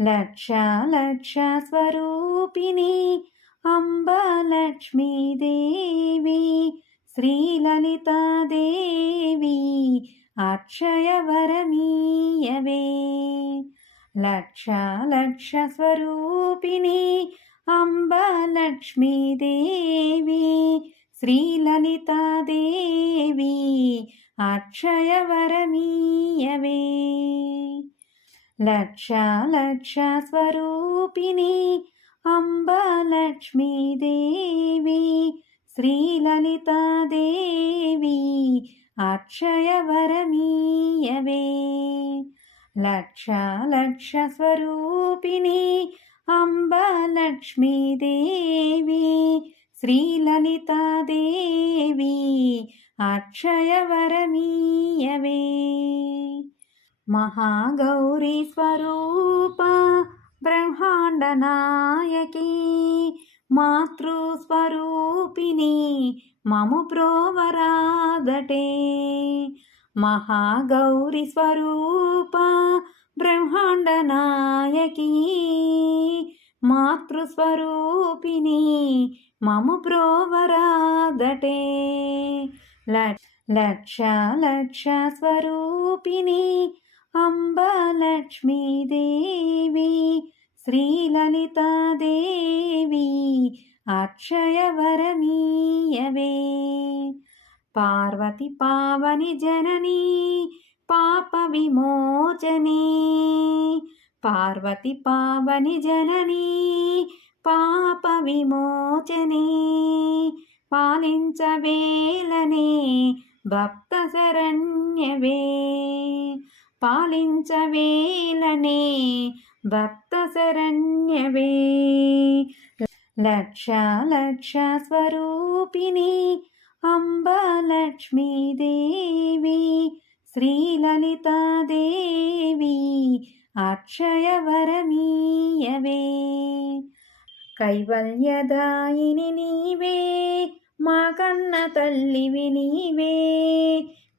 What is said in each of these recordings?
లక్ష లక్ష స్వరూపిణి అంబలక్ష్మీదేవి శ్రీలలితాదేవి అక్షయవరమీయవే. లక్ష లక్ష స్వరూపిణి అంబలక్ష్మీదేవి శ్రీలలితాదేవి అక్షయవరమీయవే. లక్ష లక్ష స్వరూపిణి అంబలక్ష్మీదేవి శ్రీలలితాదేవి అక్షయవరమీయవే. లక్ష లక్ష స్వరూపిణి అంబలక్ష్మీదేవి శ్రీలలితాదేవి అక్షయవరమీయ మహాగౌరీ స్వరూప బ్రహ్మాండ బ్రహ్మాండనాయకి మాతృస్వరూపిణి మము ప్రోవరాదటే. మహాగౌరి స్వరూప బ్రహ్మాండ బ్రహ్మాండనాయకి మాతృస్వరూపిణి మము ప్రోవరాదటే. లక్ష లక్ష స్వరూపిణి అంబలక్ష్మీదేవి శ్రీలలితాదేవి అక్షయవరమీయవే పార్వతి పావని జననీ పాప విమోచనీ పార్వతి పావని జననీ పాప విమోచనీ పాలించవేలనే భక్త శరణ్యవే. లక్ష లక్ష స్వరూపిణి అంబలక్ష్మీదేవి శ్రీలలితాదేవి అక్షయవరమీయవే. కైవల్యదాయిని నీవే మా కన్న తల్లివి నీవే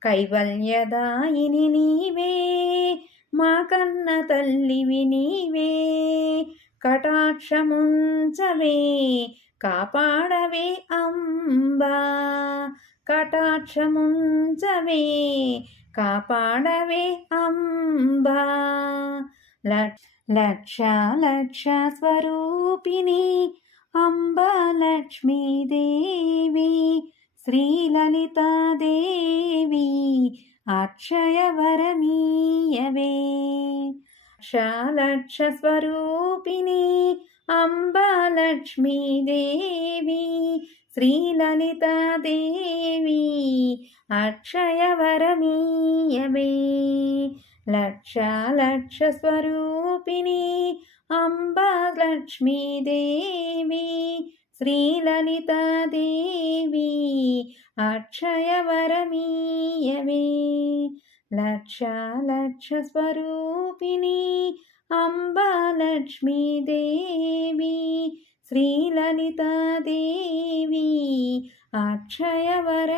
కైవల్యదాయిని నీవే మా కన్న తల్లివి నీవే. కటాక్షముంచవే కాపాడవే అంబా. కటాక్షముంచవే కాపాడవే అంబా. లక్ష లక్ష స్వరూపిణి అంబలక్ష్మీదేవి. శ్రీలలితాదేవి అక్షయవరమీయవే. లక్ష స్వరూపిణి అంబలక్ష్మీదేవి శ్రీలలితాదేవి అక్షయవరమీయవే. లక్ష స్వరూపిణి అంబలక్ష్మీదేవి శ్రీలలితాదేవి అక్షయవరమీయవే లక్ష లక్ష స్వరూపిణి అంబలక్ష్మీదేవి శ్రీలలితాదేవి అక్షయవరమీయవే